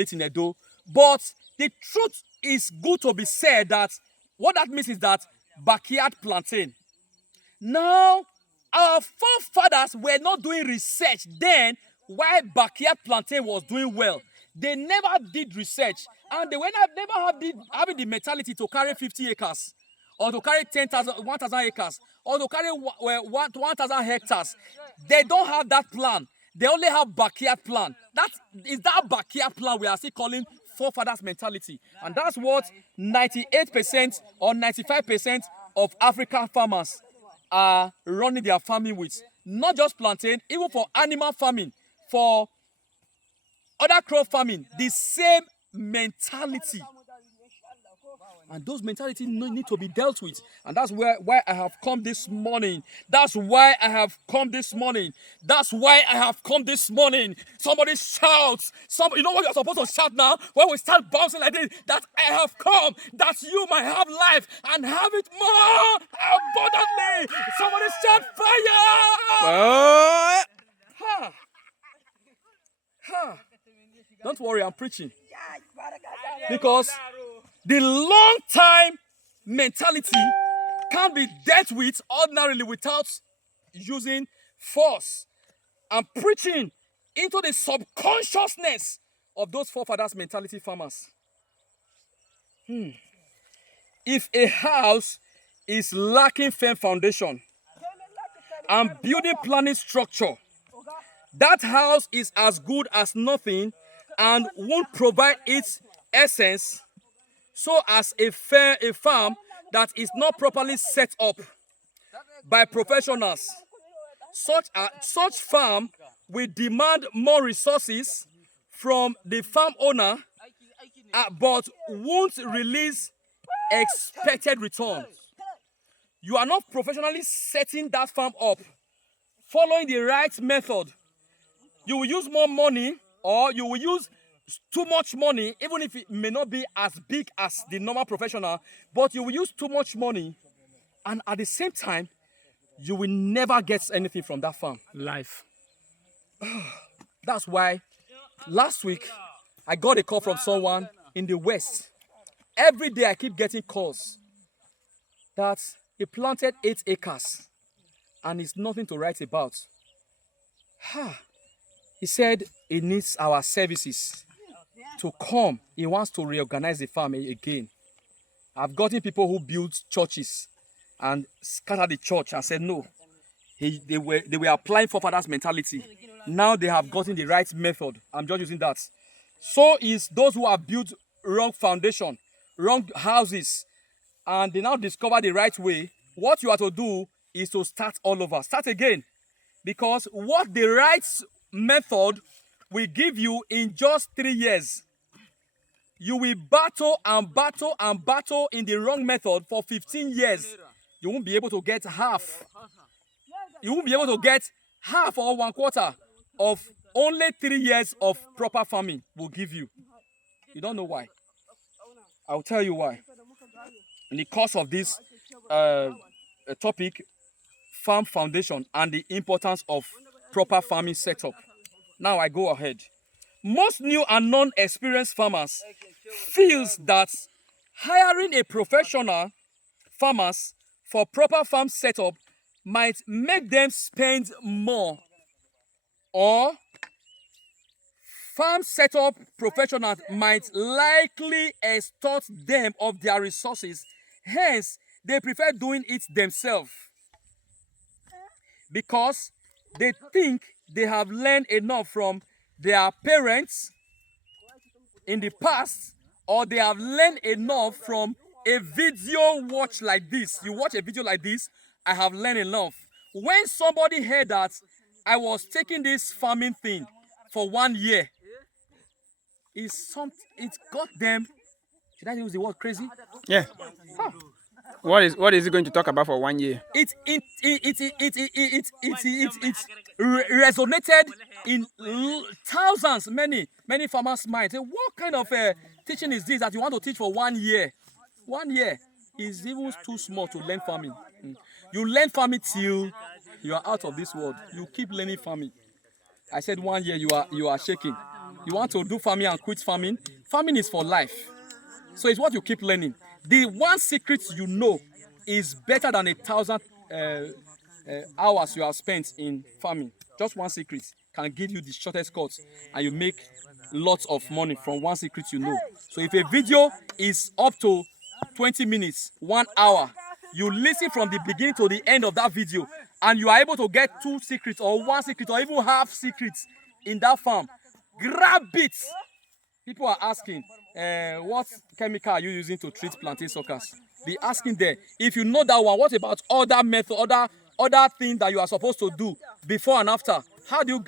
it in Edo. But the truth is good to be said that what that means is that backyard plantain. Now, our forefathers were not doing research then while backyard plantain was doing well. They never did research, and they were never having the mentality to carry 50 acres or to carry 1,000 acres or to carry 1,000 hectares. They don't have that plan. They only have backyard plan. That is that backyard plan we are still calling forefathers mentality. And that's what 98% or 95% of African farmers are running their farming with. Not just plantain, even for animal farming, for other crop farming, the same mentality. And those mentalities need to be dealt with. And that's why I have come this morning. That's why I have come this morning. That's why I have come this morning. Somebody shouts. You know what you're supposed to shout now? When we start bouncing like this, that I have come, that you might have life and have it more abundantly. Somebody shout fire! Don't worry, I'm preaching. Because the long time mentality can't be dealt with ordinarily without using force. I'm preaching into the subconsciousness of those forefathers mentality farmers. If a house is lacking firm foundation and building planning structure, that house is as good as nothing and won't provide its essence. So as a farm that is not properly set up by professionals, such farm will demand more resources from the farm owner, but won't release expected returns. You are not professionally setting that farm up, following the right method. You will use more money, or you will use too much money, even if it may not be as big as the normal professional, but you will use too much money, and at the same time, you will never get anything from that farm. Life. That's why last week, I got a call from someone in the West. Every day I keep getting calls that he planted 8 acres and it's nothing to write about. He said he needs our services to come. He wants to reorganize the farm again. I've gotten people who built churches and scattered the church and said no. They were applying forefathers mentality. Now they have gotten the right method. I'm just using that. So is those who have built wrong foundation, wrong houses, and they now discover the right way. What you have to do is to start all over. Start again. Because what the right method will give you in just 3 years, you will battle and battle and battle in the wrong method for 15 years. You won't be able to get half. You won't be able to get half or 1/4 of only 3 years of proper farming will give you. You don't know why. I'll tell you why. In the course of this topic, farm foundation and the importance of proper farming setup. Now I go ahead. Most new and non-experienced farmers feels that hiring a professional farmers for proper farm setup might make them spend more, or farm setup professionals might likely extort them of their resources. Hence, they prefer doing it themselves because they think they have learned enough from their parents in the past, or they have learned enough from a video watch like this. You watch a video like this, I have learned enough. When somebody heard that I was taking this farming thing for 1 year, it got them, should I use the word crazy? Yeah. What is it going to talk about for 1 year? It resonated in thousands, many farmers' minds. What kind of teaching is this that you want to teach for 1 year? 1 year is even too small to learn farming. You learn farming till you are out of this world. You keep learning farming. I said 1 year, you are shaking. You want to do farming and quit farming. Farming is for life. So it's what you keep learning. The one secret you know is better than 1,000 hours you have spent in farming. Just one secret can give you the shortest cuts, and you make lots of money from one secret you know. So if a video is up to 20 minutes, 1 hour, you listen from the beginning to the end of that video, and you are able to get 2 secrets or 1 secret or even half secrets in that farm. Grab it. People are asking, what chemical are you using to treat plantain suckers? Be asking there. If you know that one, what about other method, other things that you are supposed to do before and after? How do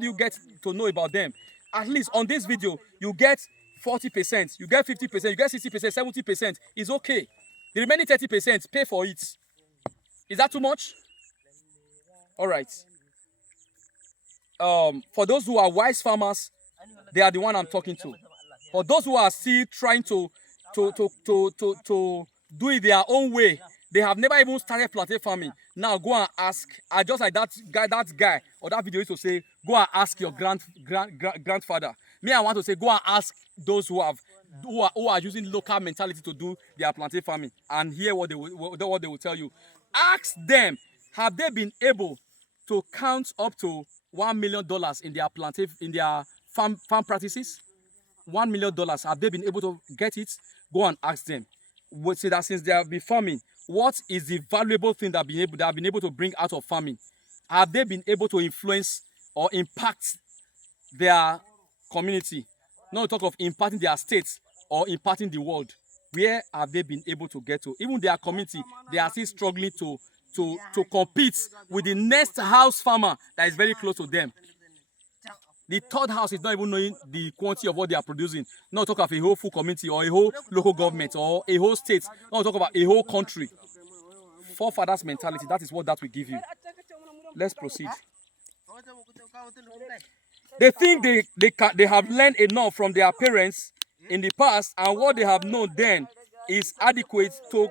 you get to know about them? At least on this video, you get 40%, you get 50%, you get 60%, 70%. It's okay. The remaining 30%, pay for it. Is that too much? All right. For those who are wise farmers, they are the one I'm talking to. For those who are still trying to do it their own way, they have never even started plantain farming. Now go and ask. Just like that guy or that video used to say, go and ask your grandfather. Me, I want to say, go and ask those who are using local mentality to do their plantain farming, and hear what they will tell you. Ask them, have they been able to count up to $1 million in their farm practices? $1 million, have they been able to get it? Go and ask them. Say that since they have been farming, what is the valuable thing that have been able to bring out of farming? Have they been able to influence or impact their community? Not talk of impacting their states or impacting the world. Where have they been able to get to? Even their community, they are still struggling to compete with the next house farmer that is very close to them. The third house is not even knowing the quantity of what they are producing. Not talk of a whole full community or a whole local government or a whole state. Not talk about a whole country. Forefathers mentality, that is what that will give you. Let's proceed. They think they have learned enough from their parents in the past, and what they have known then is adequate to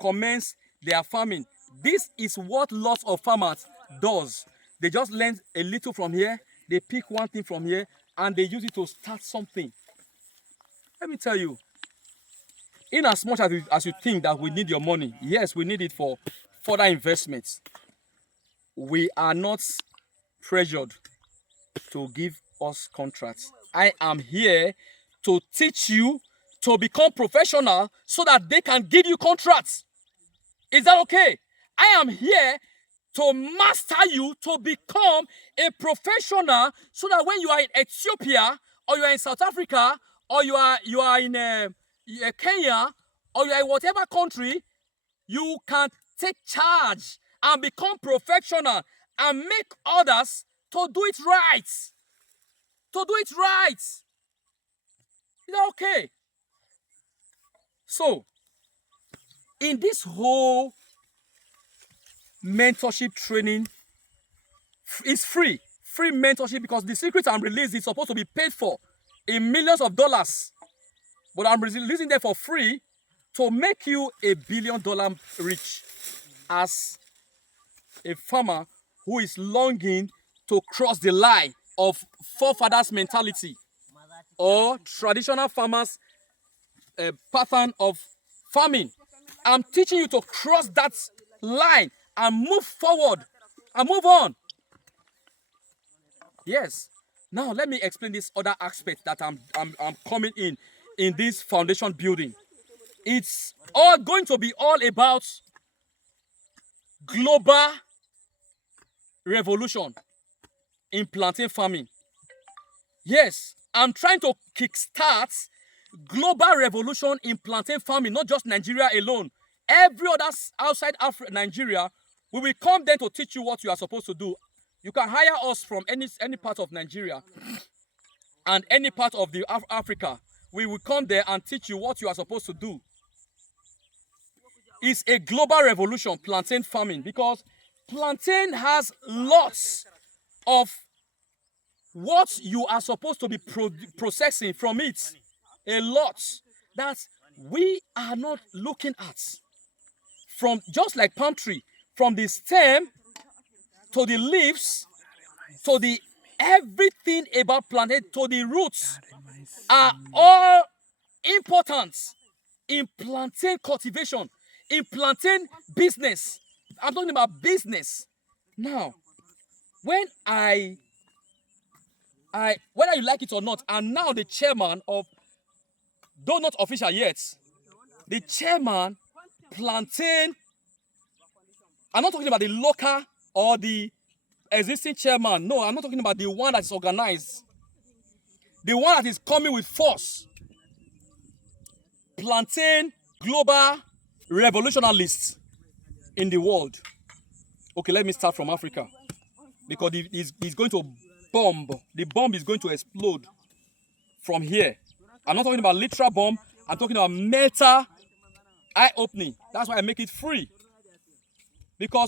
commence their farming. This is what lots of farmers does. They just learn a little from here, they pick one thing from here, and they use it to start something. Let me tell you, in as much as you think that we need your money, yes, we need it for further investments. We are not pressured to give us contracts. I am here to teach you to become professional so that they can give you contracts. Is that okay? I am here to master you to become a professional so that when you are in Ethiopia or you are in South Africa or you are in Kenya or you are in whatever country, you can take charge and become professional and make others to do it right. To do it right. Is that okay? So, in this whole mentorship training, it's free mentorship, because the secret I'm releasing is supposed to be paid for in millions of dollars, but I'm releasing them for free to make you $1 billion rich as a farmer who is longing to cross the line of forefathers mentality or traditional farmers pattern of farming. I'm teaching you to cross that line and move forward and move on. Yes. Now let me explain this other aspect that I'm coming in this foundation building. It's all going to be all about global revolution in plantain farming. Yes, I'm trying to kickstart global revolution in plantain farming, not just Nigeria alone. Every other outside Nigeria, we will come then to teach you what you are supposed to do. You can hire us from any part of Nigeria and any part of the Africa. We will come there and teach you what you are supposed to do. It's a global revolution, plantain farming, because plantain has lots of what you are supposed to be processing from it. A lot that we are not looking at. From just like palm tree, from the stem to the leaves to the Everything about plantain to the roots are all important in plantain cultivation, in plantain business. I'm talking about business. Now, when whether you like it or not, I'm now the chairman of, though not official yet, the chairman plantain. I'm not talking about the local or the existing chairman. No, I'm not talking about the one that is organized. The one that is coming with force. Plantain global revolutionalists in the world. Okay, let me start from Africa. Because he's going to bomb. The bomb is going to explode from here. I'm not talking about literal bomb. I'm talking about mental eye-opening. That's why I make it free. Because